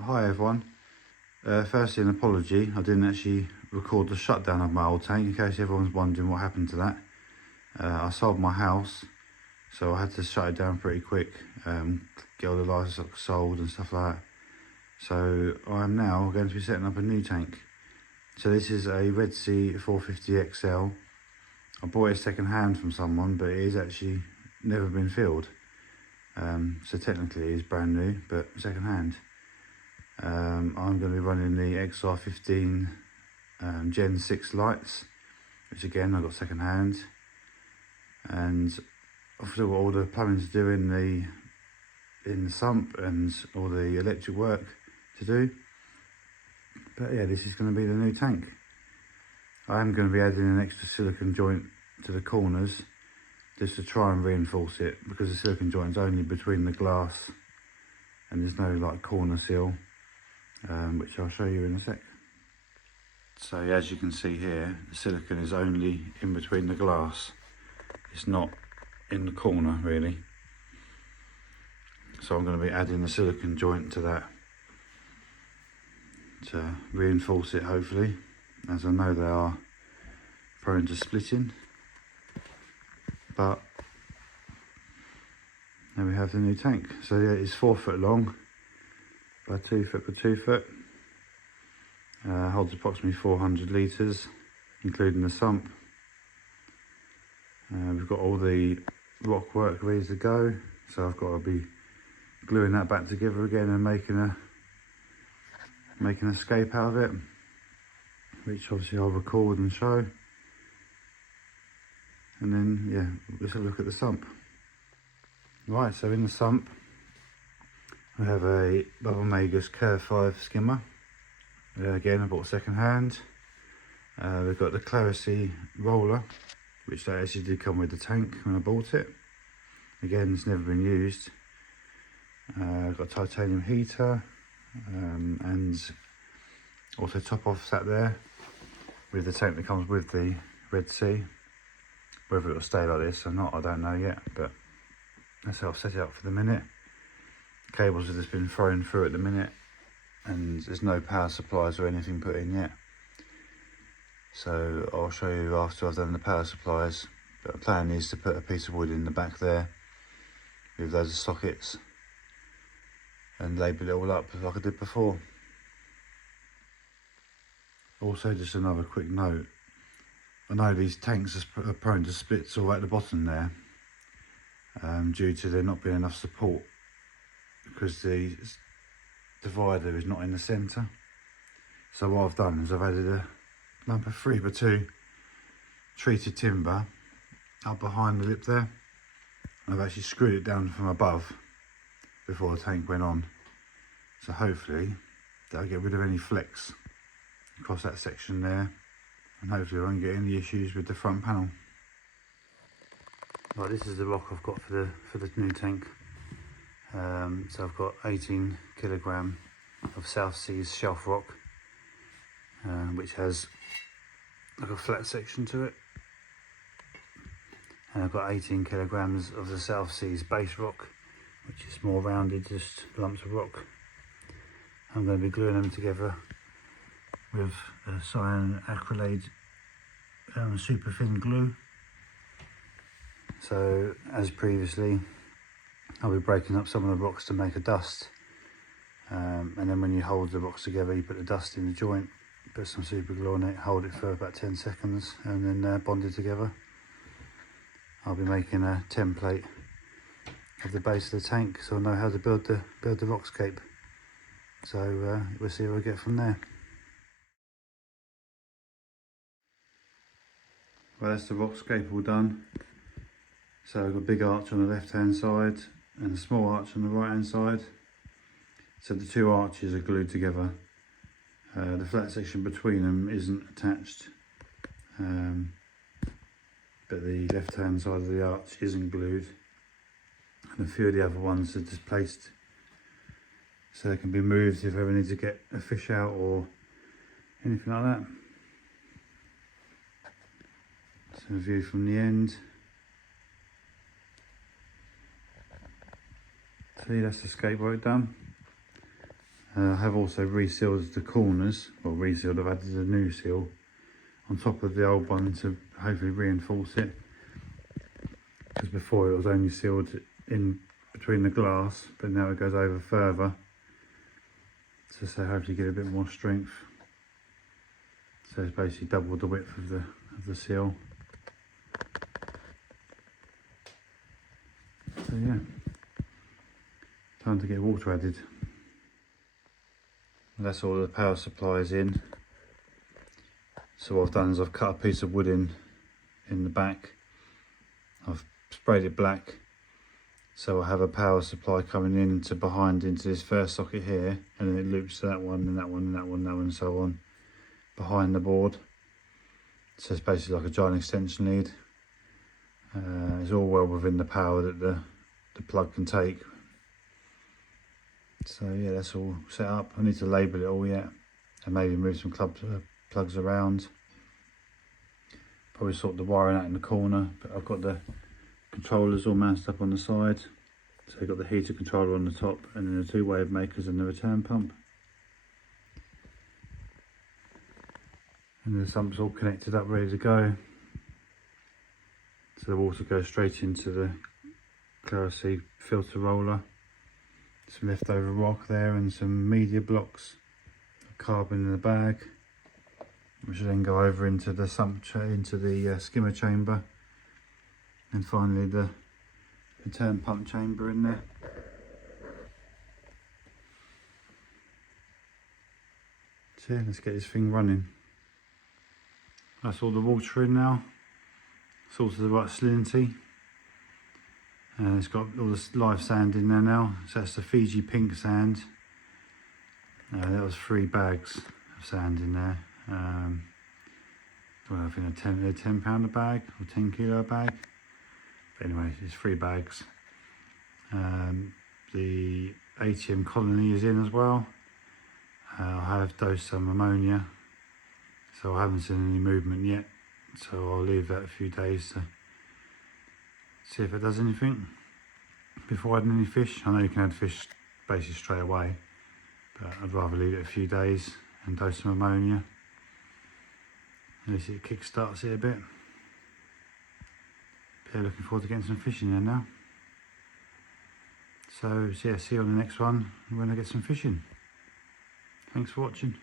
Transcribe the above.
Hi everyone. Firstly, an apology. I didn't actually record the shutdown of my old tank, in case everyone's wondering what happened to that. I sold my house, so I had to shut it down pretty quick, get all the livestock sold and stuff like that. So I'm now going to be setting up a new tank. So this is a Redsea 450 XL. I bought it second hand from someone, but it is actually never been filled. So technically it is brand new, but second hand. I'm going to be running the XR15 Gen 6 lights, which again I got second hand, and I've still got all the plumbing to do in the sump and all the electric work to do. But yeah, this is going to be the new tank. I am going to be adding an extra silicone joint to the corners just to try and reinforce it, because the silicone joint is only between the glass and there's no like corner seal, which I'll show you in a sec. So as you can see here, the silicone is only in between the glass. It's not in the corner really. So I'm going to be adding the silicone joint to that to reinforce it, hopefully, as I know they are prone to splitting. But there we have the new tank. So yeah, it's 4 foot long by 2 foot by 2 foot. Holds approximately 400 litres, including the sump. We've got all the Rockwork ready to go, so I've got to be gluing that back together again and making a scape out of it, which obviously I'll record and show. And then yeah, let's have a look at the sump. Right, so in the sump we have a Bubble Magus Curve 5 skimmer. Again, I bought second hand. We've got the Redsea roller, which they actually did come with the tank when I bought it. Again, it's never been used. I've got a titanium heater, and also top off sat there with the tank that comes with the Redsea. Whether it'll stay like this or not, I don't know yet, but that's how I've set it up for the minute. Cables have just been thrown through at the minute, and there's no power supplies or anything put in yet. So I'll show you after I've done the power supplies. But the plan is to put a piece of wood in the back there with loads of sockets and label it all up like I did before. Also, just another quick note, I know these tanks are prone to splits all at the bottom there, due to there not being enough support, because the divider is not in the centre. So what I've done is I've added a lump of 3x2 treated timber up behind the lip there. I've actually screwed it down from above before the tank went on, so hopefully that'll get rid of any flex across that section there, and hopefully I won't get any issues with the front panel. Right, this is the rock I've got for the new tank. So I've got 18 kilogram of South Seas shelf rock, which has like a flat section to it, and I've got 18 kilograms of the South Seas base rock, which is more rounded, just lumps of rock. I'm going to be gluing them together with cyan acrylate super thin glue. So as previously, I'll be breaking up some of the rocks to make a dust, and then when you hold the rocks together, you put the dust in the joint, put some super glue on it, hold it for about 10 seconds, and then bond it together. I'll be making a template of the base of the tank, so I know how to build the rockscape. So we'll see what we get from there. Well, that's the rockscape all done. So I've got a big arch on the left hand side and a small arch on the right hand side. So the two arches are glued together. The flat section between them isn't attached, but the left hand side of the arch isn't glued, and a few of the other ones are just placed so they can be moved if I ever need to get a fish out or anything like that. So a view from the end. See, that's the skateboard done. I have also resealed the corners, well resealed, I've added a new seal on top of the old one to hopefully reinforce it, because before it was only sealed in between the glass, but now it goes over further, so hopefully get a bit more strength. So it's basically double the width of the seal. So yeah, time to get water added. That's all the power supplies in. So what I've done is I've cut a piece of wood in the back. I've sprayed it black, so I have a power supply coming into this first socket here, and then it loops to that one and that one and that one and that one and so on behind the board. So it's basically like a giant extension lead. It's all well within the power that the plug can take. So yeah, that's all set up. I need to label it all yet, and maybe move some plugs around. Probably sort the wiring out in the corner, but I've got the controllers all mounted up on the side. So I've got the heater controller on the top, and then the two wave makers and the return pump. And the sump's all connected up, ready to go. So the water goes straight into the Redsea filter roller. Some leftover rock there and some media blocks of carbon in the bag, which will then go over into the sump into the skimmer chamber, and finally the return pump chamber in there. So yeah, let's get this thing running. That's all the water in now. It's all to the right salinity. It's got all the live sand in there now. So that's the Fiji pink sand. That was 3 bags of sand in there. Well, I think they're £10 a bag or 10 kilo a bag. But anyway, it's 3 bags. The ATM colony is in as well. I have dosed some ammonia, so I haven't seen any movement yet. So I'll leave that a few days to see if it does anything before adding any fish. I know you can add fish basically straight away, but I'd rather leave it a few days and dose some ammonia. At least it kick-starts it a bit. But yeah, looking forward to getting some fish in there now. So yeah, see you on the next one when I get some fishing. Thanks for watching.